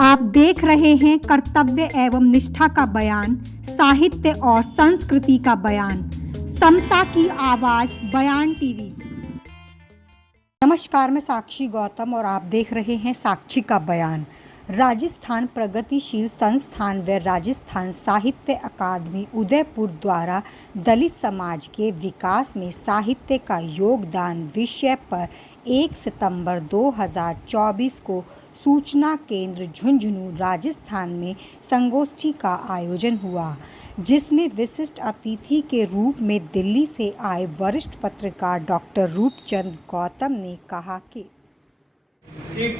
आप देख रहे हैं कर्तव्य एवं निष्ठा का बयान, साहित्य और संस्कृति का बयान, समता की आवाज बयान टीवी। नमस्कार, मैं साक्षी गौतम और आप देख रहे हैं साक्षी का बयान। राजस्थान प्रगतिशील संस्थान व राजस्थान साहित्य अकादमी उदयपुर द्वारा दलित समाज के विकास में साहित्य का योगदान विषय पर 1 सितंबर 2024 को सूचना केंद्र झुंझुनू राजस्थान में संगोष्ठी का आयोजन हुआ, जिसमें विशिष्ट अतिथि के रूप में दिल्ली से आए वरिष्ठ पत्रकार डॉक्टर रूपचंद गौतम ने कहा कि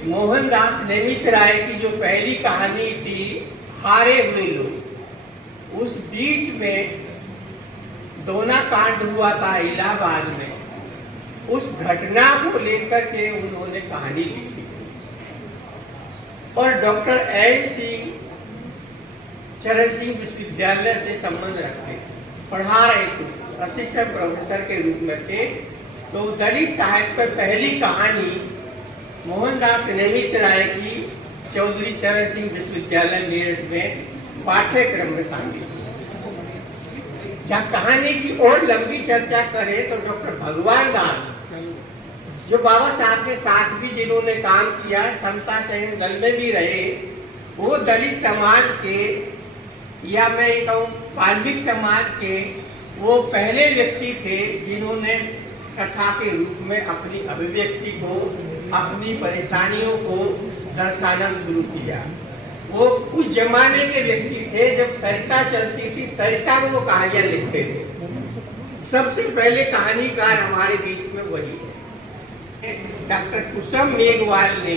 मोहनदास नेमिषराय की जो पहली कहानी थी हारे हुए लोग, उस बीच में दोना कांड हुआ था इलाहाबाद में। उस घटना को लेकर के उन्होंने कहानी लिखी और डॉक्टर एल सिंह चरण सिंह विश्वविद्यालय से संबंध रखते, पढ़ा रहे थे, असिस्टेंट प्रोफेसर के रूप में थे। तो दलित साहित्य पर पहली कहानी मोहनदास नेमिषराय की चौधरी चरण सिंह विश्वविद्यालय मेरठ में पाठ्यक्रम में शामिल। जहाँ कहानी की और लंबी चर्चा करें तो डॉक्टर भगवान दास, जो बाबा साहब के साथ भी जिन्होंने काम किया, समता सैनिक दल में भी रहे, वो दलित समाज के या मैं ये कहूँ वाल्मीकि समाज के वो पहले व्यक्ति थे जिन्होंने कथा के रूप में अपनी अभिव्यक्ति को, अपनी परेशानियों को दर्शाना शुरू किया। वो उस जमाने के व्यक्ति थे जब सरिता चलती थी, सरिता में वो कहानियां लिखते थे। सबसे पहले कहानीकार हमारे बीच में वही है। डॉक्टर कुसुम मेघवाल ने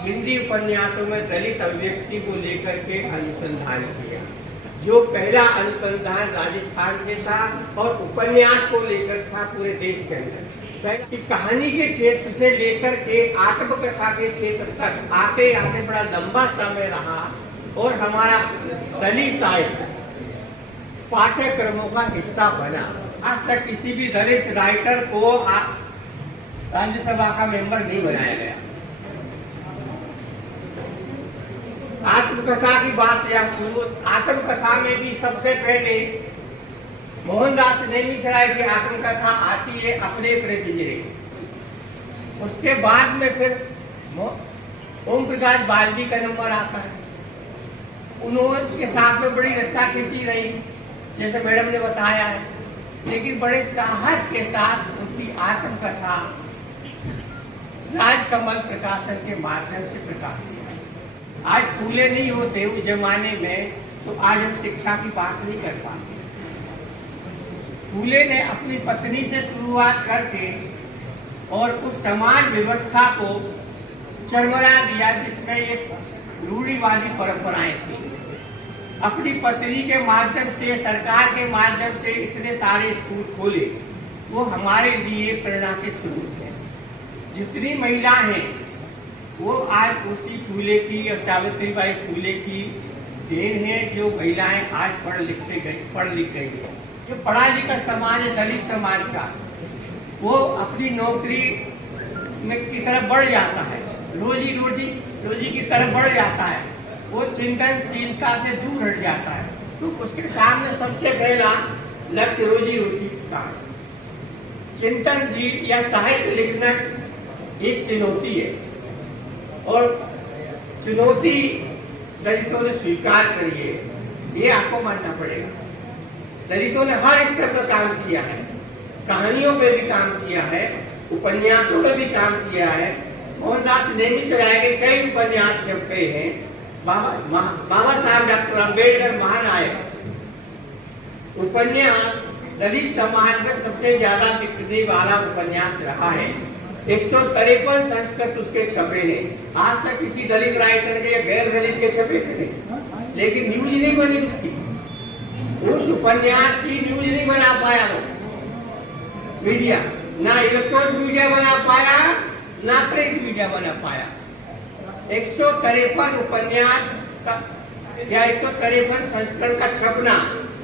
हिंदी उपन्यासों में दलित अभिव्यक्ति को लेकर के अनुसंधान किया, जो पहला अनुसंधान राजस्थान से था और उपन्यास को लेकर था पूरे देश के अंदर। कहानी के क्षेत्र से लेकर के आत्मकथा के क्षेत्र तक आते आते बड़ा लंबा समय रहा और हमारा दलित साहित्य पाठ्यक्रमों का हिस्सा बना। आज तक किसी भी दलित राइटर को राज्यसभा का मेंबर नहीं बनाया गया। आत्मकथा की बात या आत्मकथा में भी सबसे पहले मोहनदास नेमिषराय की आत्मकथा आती है अपने पिंजरे। उसके बाद में फिर ओम प्रकाश बाल्दी का नंबर आता है। उन्होंने साथ में बड़ी रस्साकशी रही, जैसे मैडम ने बताया है, लेकिन बड़े साहस के साथ उसकी आत्मकथा राजकमल प्रकाशन के माध्यम से प्रकाशित। आज फूले नहीं होते उस जमाने में तो आज हम शिक्षा की बात नहीं कर पाते। फूले ने अपनी पत्नी से शुरुआत करके और उस समाज व्यवस्था को चरमरा दिया जिसमें एक रूढ़िवादी परंपराएं थी। अपनी पत्नी के माध्यम से, सरकार के माध्यम से इतने सारे स्कूल खोले, वो हमारे लिए प्रेरणा के स्रोत हैं। जितनी महिला हैं वो आज उसी फूले की और सावित्रीबाई फूले की देन है, जो महिलाएं आज पढ़ लिख गई है। जो पढ़ा लिखा समाज है दलित समाज का, वो अपनी नौकरी में की तरफ बढ़ जाता है, रोजी की तरफ बढ़ जाता है, वो चिंतनशीलता से दूर हट जाता है। तो उसके सामने सबसे पहला लक्ष्य रोजी रोटी का। चिंतनशील या साहित्य लिखना एक चुनौती है और चुनौती दलितों ने स्वीकार करी है, ये आपको मानना पड़ेगा। दलितों ने हर स्तर पर काम किया है, कहानियों पे भी काम किया है, उपन्यासों पे भी काम किया है। मोहनदास नेमिषराय के कई उपन्यास छपे हैं। बाबा साहब डॉक्टर अम्बेडकर महानायक उपन्यास दलित समाज में सबसे ज्यादा बिकने वाला उपन्यास रहा है। 153 संस्कृत उसके छपे हैं। आज तक किसी दलित राइटर के या गैर दलित के छपे थे, लेकिन न्यूज नहीं बनी उसकी। उस उपन्यास की न्यूज नहीं बना पाया वो मीडिया, ना इलेक्ट्रॉनिक मीडिया बना पाया, ना प्रिंट मीडिया बना पाया। 153 उपन्यास का या 153 संस्करण का छपना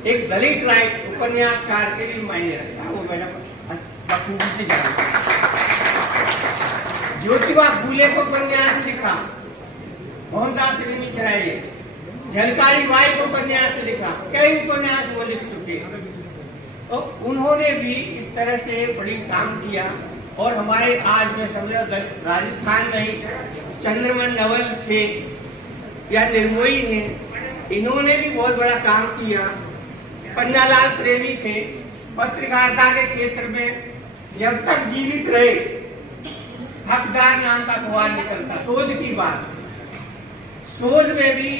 एक दलित राइट उपन्यासकार के लिए मायने रखता है। वो मैडम से जानता। ज्योतिबा फूले को उपन्यास लिखा, मोहनदास रहे, झलकारी बाई को उपन्यास लिखा, कई उपन्यास वो लिख चुके। तो उन्होंने भी इस तरह से बड़ी काम किया। और हमारे आज में समझो राजस्थान में ही चंद्रमन नवल थे या निर्मोही ने, इन्होंने भी बहुत बड़ा काम किया। पन्नालाल प्रेमी थे, पत्रकारिता के क्षेत्र में जब तक जीवित रहे हकदार नाम का अखबार निकलता। शोध की बात, शोध में भी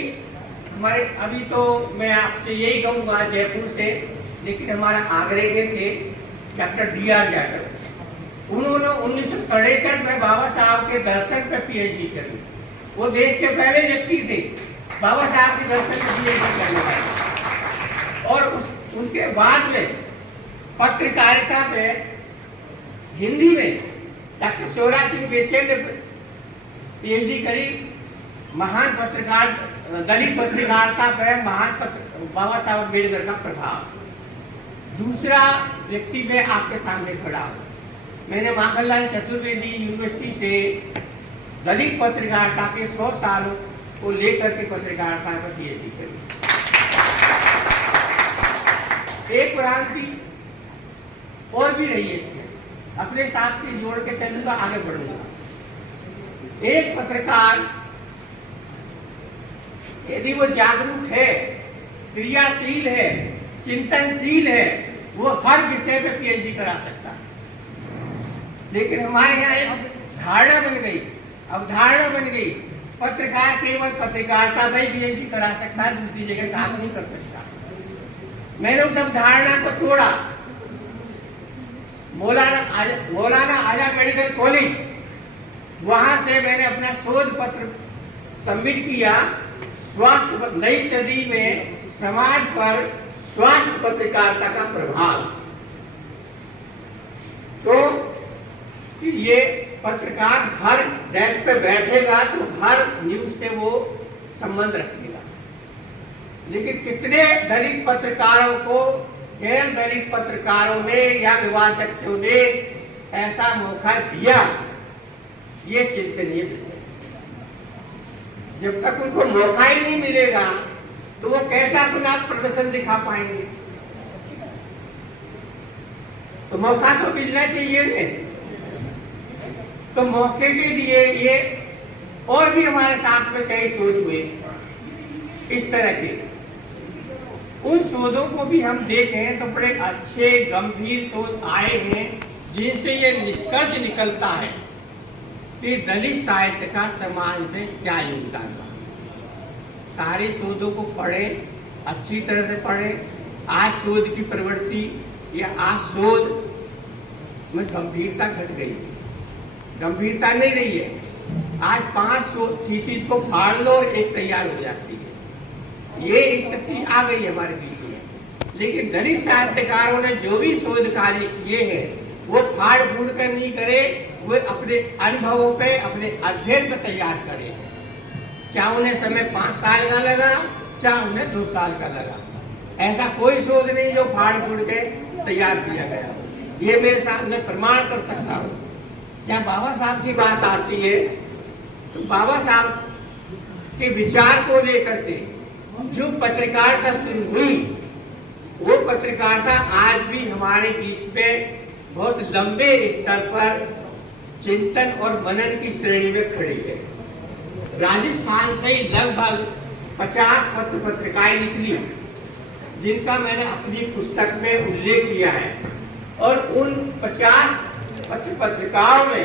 हमारे, अभी तो मैं आपसे यही कहूंगा जयपुर से, लेकिन हमारा आगरे के थे डॉक्टर D.R. जाटव, उन्होंने 1963 में बाबा साहब के दर्शन पे PhD करी। वो देश के पहले व्यक्ति थे बाबा साहब के दर्शन पे PhD करने वाले। और उनके बाद में पत्रकारिता पे हिंदी में डॉक्टर शिवराज सिंह बेचे ने PhD करी। महान पत्रकार, दलित पत्रकारिता पे महान बाबा साहब अम्बेडकर का प्रभाव। दूसरा व्यक्ति मैं आपके सामने खड़ा हूँ, मैंने माखनलाल चतुर्वेदी यूनिवर्सिटी से दलित पत्रकारिता के 100 सालों को लेकर के पत्रकारिता पर PhD करी। एक क्रांति और भी रही है इसमें, अपने साथ से जोड़ के चलूंगा, आगे बढ़ूंगा। एक पत्रकार यदि वो जागरूक है, क्रियाशील है, चिंतनशील है, वो हर विषय पे PhD करा सकता है। लेकिन हमारे यहाँ एक धारणा बन गई, अवधारणा बन गई, पत्रकार केवल पत्रकारिता में PhD करा सकता है, दूसरी जगह काम नहीं कर सकता। मैंने उस अवधारणा को तोड़ा। मौलाना आजाद मेडिकल कॉलेज, वहां से मैंने अपना शोध पत्र सबमिट किया। स्वास्थ्य नई सदी में समाज पर स्वास्थ्य पत्रकारिता का प्रभाव। तो ये पत्रकार हर डेस्क पे बैठेगा तो हर न्यूज से वो संबंध रखेगा। लेकिन कितने दलित पत्रकारों को गैर दलित पत्रकारों ने या विवादकों ने ऐसा मौका दिया, ये चिंतनीय विषय। जब तक उनको मौका ही नहीं मिलेगा तो वो कैसा अपना प्रदर्शन दिखा पाएंगे। तो मौका तो मिलना चाहिए ने। तो मौके के लिए ये और भी हमारे साथ में कई शोध हुए इस तरह के। उन शोधों को भी हम देखें तो बड़े अच्छे गंभीर शोध आए हैं, जिनसे ये निष्कर्ष निकलता है कि दलित साहित्य का समाज में क्या योगदान रहा। सारे शोधों को पढ़ें, अच्छी तरह से पढ़ें। आज शोध की प्रवृत्ति या आज शोध में गंभीरता घट गई, गंभीरता नहीं रही है। आज 5 थीसिस को फाड़ लो और एक तैयार हो जाती है। ये स्थिति आ गई हमारे बीच में। लेकिन दलित साहित्यकारों ने जो भी शोध कार्य किए हैं वो फाड़ फूड़ कर नहीं करे, वो अपने अनुभवों पे, अपने अध्ययन पे तैयार करे। चाहे उन्हें समय 5 साल का लगा, चाहे उन्हें 2 साल का लगा, ऐसा कोई शोध नहीं जो फाड़ फूड़ के तैयार किया गया। ये मेरे सामने प्रमाण कर सकता हूँ। जहाँ बाबा साहब की बात आती है तो बाबा साहब के विचार को लेकर के जो पत्रकारिता शुरू हुई, वो पत्रकारिता आज भी हमारे बीच में बहुत लंबे स्तर पर चिंतन और मनन की श्रेणी में खड़ी है। राजस्थान से ही लगभग 50 पत्रिकाएं निकली, जिनका मैंने अपनी पुस्तक में उल्लेख किया है। और उन 50 पत्रिकाओं में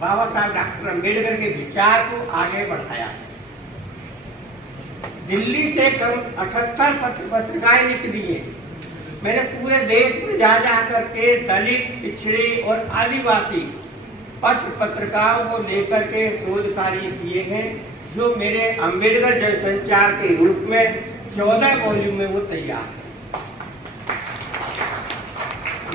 बाबा साहब डॉक्टर अम्बेडकर के विचार को आगे बढ़ाया। दिल्ली से कम 78 पत्रिकाएं निकली है। मैंने पूरे देश में जा करके दलित, पिछड़े और आदिवासी पत्रकारों को लेकर के शोध कार्य किए हैं, जो मेरे अम्बेडकर जनसंचार के रूप में 14 वॉल्यूम में वो तैयार है।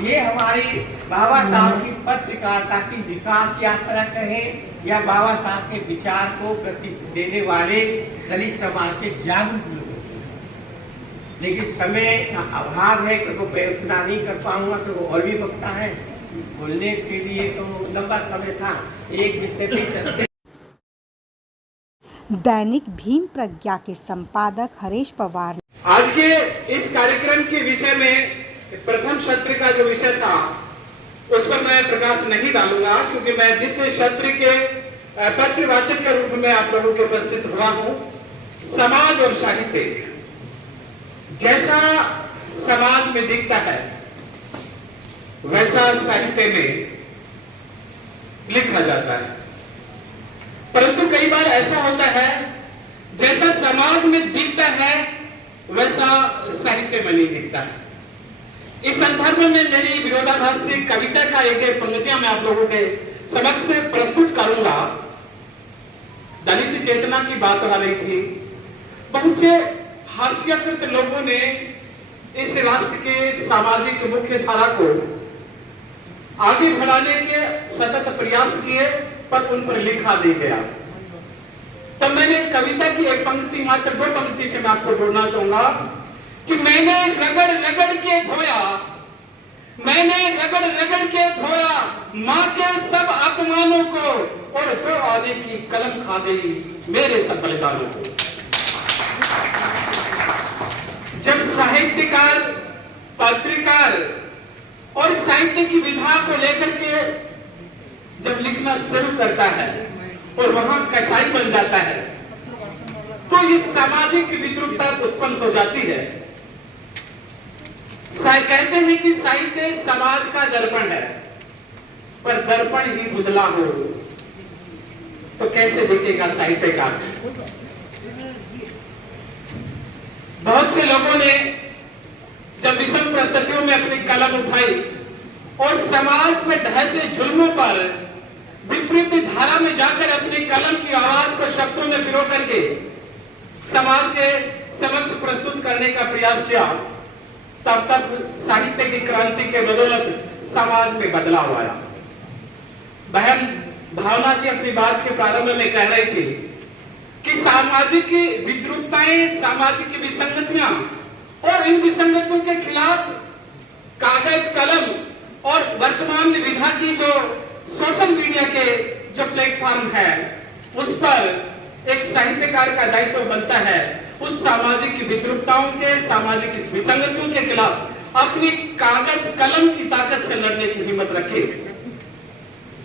ये हमारी बाबा साहब की पत्रकारिता की विकास यात्रा कहें या बाबा साहब के विचार को गति देने वाले दलित समाज के जागरूक लोग। लेकिन समय का अभाव है, तो मैं उतना नहीं कर पाऊंगा, तो और भी वक्ता है बोलने के लिए, तो लंबा समय था। एक विषय पे चलते। दैनिक भीम प्रज्ञा के संपादक हरीश पवार। आज के इस कार्यक्रम के विषय में प्रथम सत्र का जो विषय था उस पर मैं प्रकाश नहीं डालूंगा, क्योंकि मैं द्वितीय सत्र के पत्रवाचक के रूप में आप लोगों के उपस्थित हुआ हूं। समाज और साहित्य, जैसा समाज में दिखता है वैसा साहित्य में लिखा जाता है, परंतु कई बार ऐसा होता है जैसा समाज में दिखता है वैसा साहित्य में नहीं दिखता है। इस संदर्भ में मेरी विरोधाभासी कविता का एक पंक्तियां मैं आप लोगों के समक्ष में प्रस्तुत करूंगा। दलित चेतना की बात आ रही थी। बहुत से हास्यकृत लोगों ने इस राष्ट्र के सामाजिक मुख्य धारा को आगे बढ़ाने के सतत प्रयास किए, पर उन पर लिखा नहीं गया। तब मैंने कविता की एक पंक्ति, मात्र 2 पंक्ति से मैं आपको जोड़ना चाहूंगा कि मैंने रगड़ रगड़ के धोया, मैंने रगड़ रगड़ के धोया माँ के सब अपमानों को, और 2 आने की कलम खा गई मेरे सब बलिदानों को। जब साहित्यकार, पत्रकार और साहित्य की विधा को लेकर के जब लिखना शुरू करता है और वहां कसाई बन जाता है, तो ये सामाजिक विद्रूपता उत्पन्न हो जाती है। कहते हैं कि साहित्य समाज का दर्पण है, पर दर्पण ही धुंधला हो तो कैसे दिखेगा साहित्य का। बहुत से लोगों ने जब विषम परिस्थितियों में अपनी कलम उठाई और समाज में ढहते जुल्मों पर विपरीत धारा में जाकर अपनी कलम की आवाज को शब्दों में पिरो करके समाज के समक्ष प्रस्तुत करने का प्रयास किया, तब तक साहित्य की क्रांति के बदौलत समाज में बदलाव आया। बहन भावना जी अपनी बात के प्रारंभ में कह रही थी कि सामाजिक विद्रूपताएं, सामाजिक विसंगतियां और इन विसंगतियों के खिलाफ कागज कलम और वर्तमान विधा की जो सोशल मीडिया के जो प्लेटफॉर्म है उस पर एक साहित्यकार का दायित्व बनता है उस सामाजिक विद्रूपताओं के, सामाजिक विसंगतियों के खिलाफ अपनी कागज कलम की ताकत से लड़ने की हिम्मत रखे।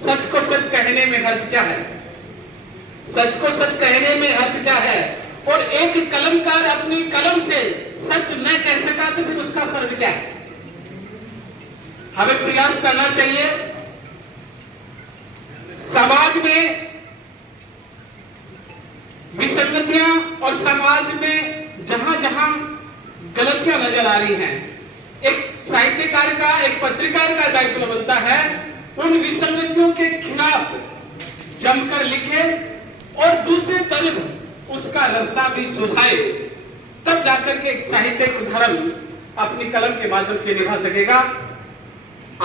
सच को सच कहने में हर्ज क्या है, सच को सच कहने में हर्ज क्या है, और एक कलमकार अपनी कलम से सच न कह सका तो फिर उसका फर्ज क्या है। हमें प्रयास करना चाहिए समाज में विसंगतियां और समाज में जहां जहां गलतियां नजर आ रही हैं, एक साहित्यकार का, एक पत्रकार का दायित्व बनता है उन विसंगतियों के खिलाफ जमकर लिखे और दूसरे तरफ उसका रास्ता भी सुझाए, तब जाकर के एक साहित्यिक धर्म अपनी कलम के माध्यम से निभा सकेगा।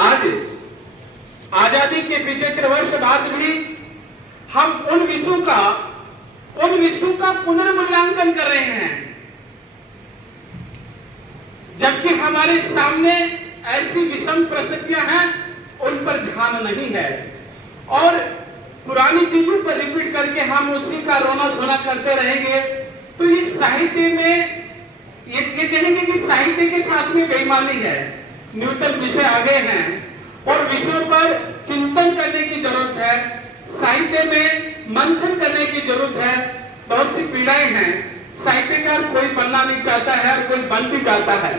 आज आजादी के 75 वर्ष बाद भी हम उन विषयों का पुनर्मूल्यांकन कर रहे हैं, जबकि हमारे सामने ऐसी विषम परिस्थितियां हैं उन पर ध्यान नहीं है, और पुरानी चीजों पर रिपीट करके हम उसी का रोना धोना करते रहेंगे तो ये साहित्य में ये कहेंगे कि साहित्य के साथ में बेईमानी है। न्यूनतम विषय आगे हैं और विषयों पर चिंतन करने की जरूरत है, साहित्य में मंथन करने की जरूरत है। बहुत सी पीड़ाएं हैं, साहित्यकार कोई बनना नहीं चाहता है और कोई बन भी जाता है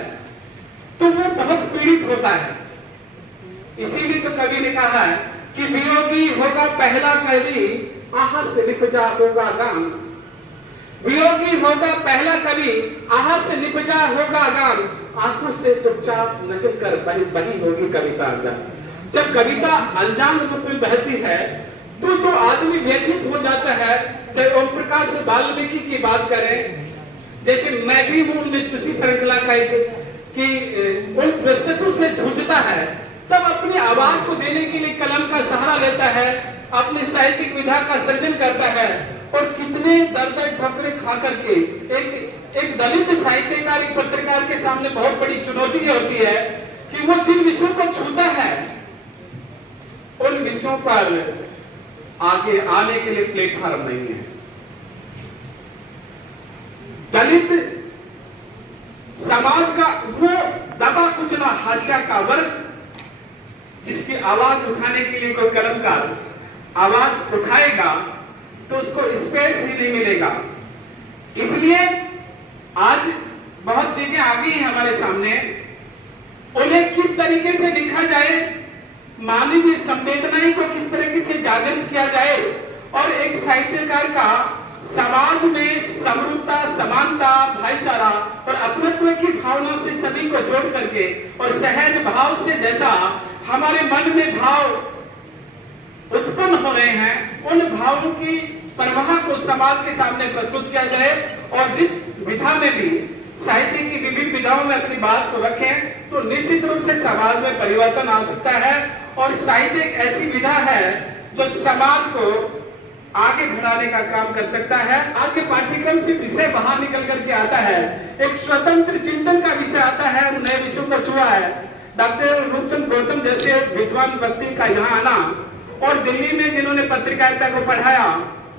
तो वो बहुत पीड़ित होता है। इसीलिए तो कवि ने कहा है कि वियोगी होगा पहला कवि, आहा से निपजा होगा गाम। वियोगी होगा पहला कवि, आहा से निपजा होगा गाम, आंखों से चुपचाप नजर कर बनी होगी कविता अंजाम। जब कविता अंजाम रूप में बहती है तो जो आदमी व्यथित हो जाता है, चाहे ओम प्रकाश वाल्मीकि की बात करें, जैसे मैं भी हूं उसी श्रृंखला का कि उन परिस्थितियों से जूझता है, तब अपनी आवाज को देने के लिए कलम का सहारा लेता है, अपनी साहित्यिक विधा का सृजन करता है, और कितने दर्द ठोकरे खा करके एक दलित साहित्यकार, एक पत्रकार के सामने बहुत बड़ी चुनौती होती है कि वो जिन विषयों को छूता है उन विषयों पर आगे आने के लिए प्लेटफॉर्म नहीं है। दलित समाज का वो दबा कुचला हाशिया का वर्ग जिसकी आवाज उठाने के लिए कोई कलमकार आवाज उठाएगा तो उसको स्पेस ही नहीं मिलेगा। इसलिए आज बहुत चीजें आ गई हैं हमारे सामने, उन्हें किस तरीके से लिखा जाए, मानवीय संवेदनाएं को किस तरीके से जागृत किया जाए और एक साहित्यकार का समाज में समरूपता, समानता, भाईचारा और अपनत्व की भावना से सभी को जोड़ करके और सहज भाव से जैसा हमारे मन में भाव उत्पन्न हो रहे हैं, उन भावों की प्रवाह को समाज के सामने प्रस्तुत किया जाए और जिस विधा में भी साहित्य की विभिन्न विधाओं में अपनी बात को रखें तो निश्चित रूप से समाज में परिवर्तन आ सकता है। और साहित्य एक ऐसी विधा है जो समाज को आगे बढ़ाने का काम कर सकता है। आज के पाठ्यक्रम से विषय बाहर निकल करके आता है, एक स्वतंत्र चिंतन का विषय आता है, नए विषयों को छुआ है। डॉक्टर रूपचंद गौतम जैसे विद्वान व्यक्ति का यहाँ आना और दिल्ली में जिन्होंने पत्रकारिता को पढ़ाया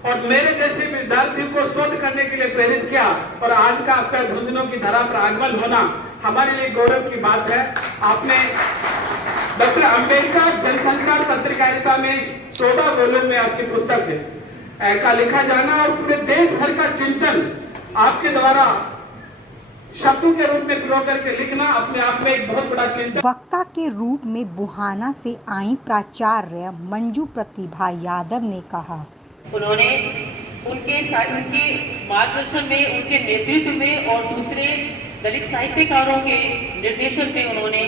और मेरे जैसे विद्यार्थियों को शोध करने के लिए प्रेरित किया और आज का आपका धुंधनों की धरा पर आगमन होना हमारे लिए गौरव की बात है। आपने डॉक्टर अंबेडकर जनसंचार पत्रकारिता में 14 वॉल्यूम में आपकी पुस्तक है का लिखा जाना और पूरे देश भर का चिंतन आपके द्वारा शब्दों के रूप में प्रयोग करके लिखना अपने आप में एक बहुत बड़ा चिंतन। वक्ता के रूप में बुहाना से आई प्राचार्य मंजू प्रतिभा यादव ने कहा, उन्होंने उनके मार्गदर्शन में, उनके नेतृत्व में और दूसरे दलित साहित्यकारों के निर्देशन में उन्होंने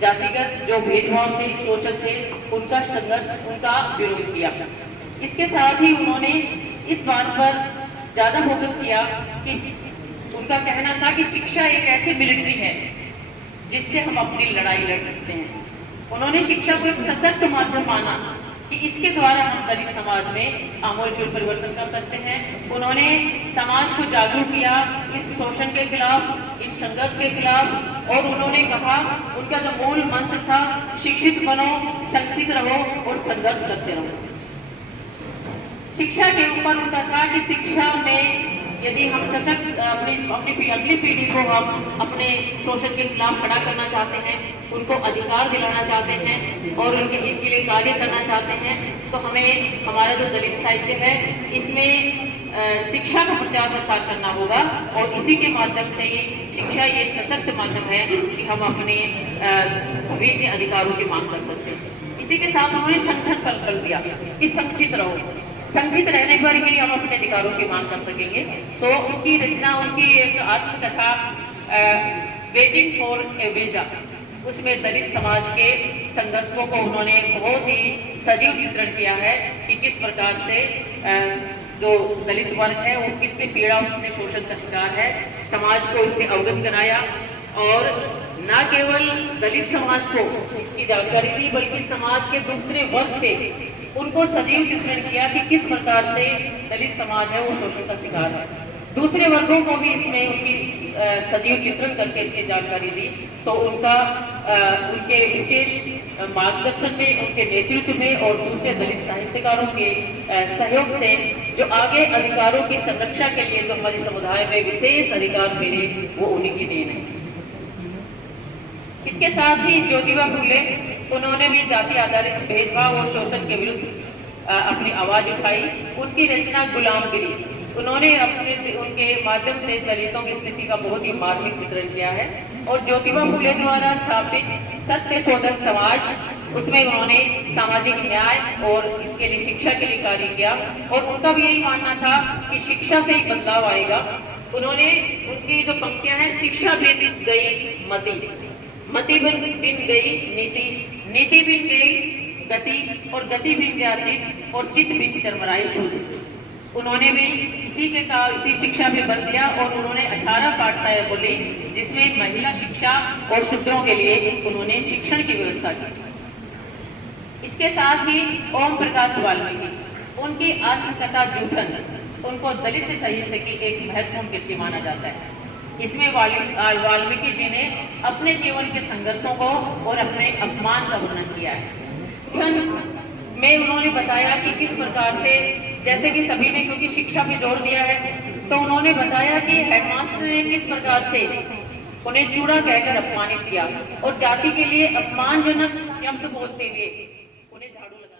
जातिगत जो भेदभाव थे, शोषण थे, उनका संघर्ष, उनका विरोध किया। इसके साथ ही उन्होंने इस बात पर ज्यादा फोकस किया कि उनका कहना था कि शिक्षा एक ऐसी मिलिट्री है जिससे हम अपनी लड़ाई लड़ सकते हैं। उन्होंने शिक्षा को एक सशक्त माध्यम माना कि इसके द्वारा हम दलित समाज में आमूलचूल परिवर्तन कर सकते हैं। उन्होंने समाज को जागरूक किया इस शोषण के खिलाफ, इन संघर्ष के खिलाफ और उन्होंने कहा, उनका जो मूल मंत्र था, शिक्षित बनो, संगठित रहो और संघर्ष करते रहो। शिक्षा के ऊपर उनका था कि शिक्षा में यदि हम सशक्त अपनी अगली पीढ़ी को हम अपने शोषण के खिलाफ खड़ा करना चाहते हैं, उनको अधिकार दिलाना चाहते हैं और उनके हित के लिए कार्य करना चाहते हैं, तो हमें हमारा जो दलित साहित्य है इसमें शिक्षा का प्रचार प्रसार करना होगा और इसी के माध्यम से ये शिक्षा ये एक सशक्त माध्यम है कि हम अपने सभी के अधिकारों की मांग कर सकते हैं। इसी के साथ उन्होंने संगठन पर बल दिया कि संगठित रहो, संगठित रहने पर ही हम अपने अधिकारों की मांग कर सकेंगे। तो उनकी रचना, उनकी एक आत्मकथा वेटिंग फॉर ए वीजा, उसमें दलित समाज के संघर्षों को उन्होंने बहुत ही सजीव चित्रण किया है कि किस प्रकार से जो दलित वर्ग है वो कितनी पीड़ा, कितने शोषण का शिकार है। समाज को इससे अवगत कराया और न केवल दलित समाज को इसकी जानकारी दी बल्कि समाज के दूसरे वर्ग थे उनको सजीव चित्रण किया कि किस प्रकार से दलित समाज है वो शोषण का शिकार है। दूसरे वर्गों को भी इसमें उनकी सजीव चित्रण करके इसकी जानकारी दी। तो उनका उनके विशेष मार्गदर्शन में, उनके नेतृत्व में और दूसरे दलित साहित्यकारों के सहयोग से जो आगे अधिकारों की संरक्षा के लिए जो हमारे समुदाय में विशेष अधिकार मिले वो उन्हीं की देन है। इसके साथ ही ज्योतिबा फुले, उन्होंने भी जाति आधारित भेदभाव और शोषण के विरुद्ध अपनी आवाज उठाई। उनकी रचना गुलामगिरी, उन्होंने उनके माध्यम से दलितों की स्थिति का बहुत ही मार्मिक चित्रण किया है। और ज्योतिबा फुले द्वारा स्थापित सत्य शोधक समाज, उसमें उन्होंने सामाजिक न्याय और इसके लिए शिक्षा के लिए कार्य किया और उनका भी यही मानना था कि शिक्षा से ही बदलाव आएगा। उन्होंने उनकी जो पंक्तियां हैं, शिक्षा बिन गई मति, मति बिन गई नीति, नीति बिन गई गति और गति बिन गया चित्त और चित्त बिन चरमराए शुद्ध। उन्होंने भी इसी शिक्षा पे बल दिया और उन्होंने 18 पाठशालाएं खोली जिसमें महिला शिक्षा और शूद्रों के लिए उन्होंने शिक्षण की व्यवस्था की। इसके साथ ही ओम प्रकाश वाल्मीकि, उनकी आत्मकथा जूठन, उनको दलित साहित्य की एक महत्वपूर्ण कृति माना जाता है। इसमें वाल्मीकि जी ने अपने जीवन के संघर्षों को और अपने अपमान का वर्णन किया है। में उन्होंने बताया कि किस प्रकार से, जैसे कि सभी ने क्योंकि शिक्षा पे जोर दिया है, तो उन्होंने उन्होंने बताया कि हेडमास्टर ने किस प्रकार से उन्हें चूड़ा कहकर अपमानित किया और जाति के लिए अपमानजनक शब्द बोलते हुए उन्हें झाड़ू लगाया।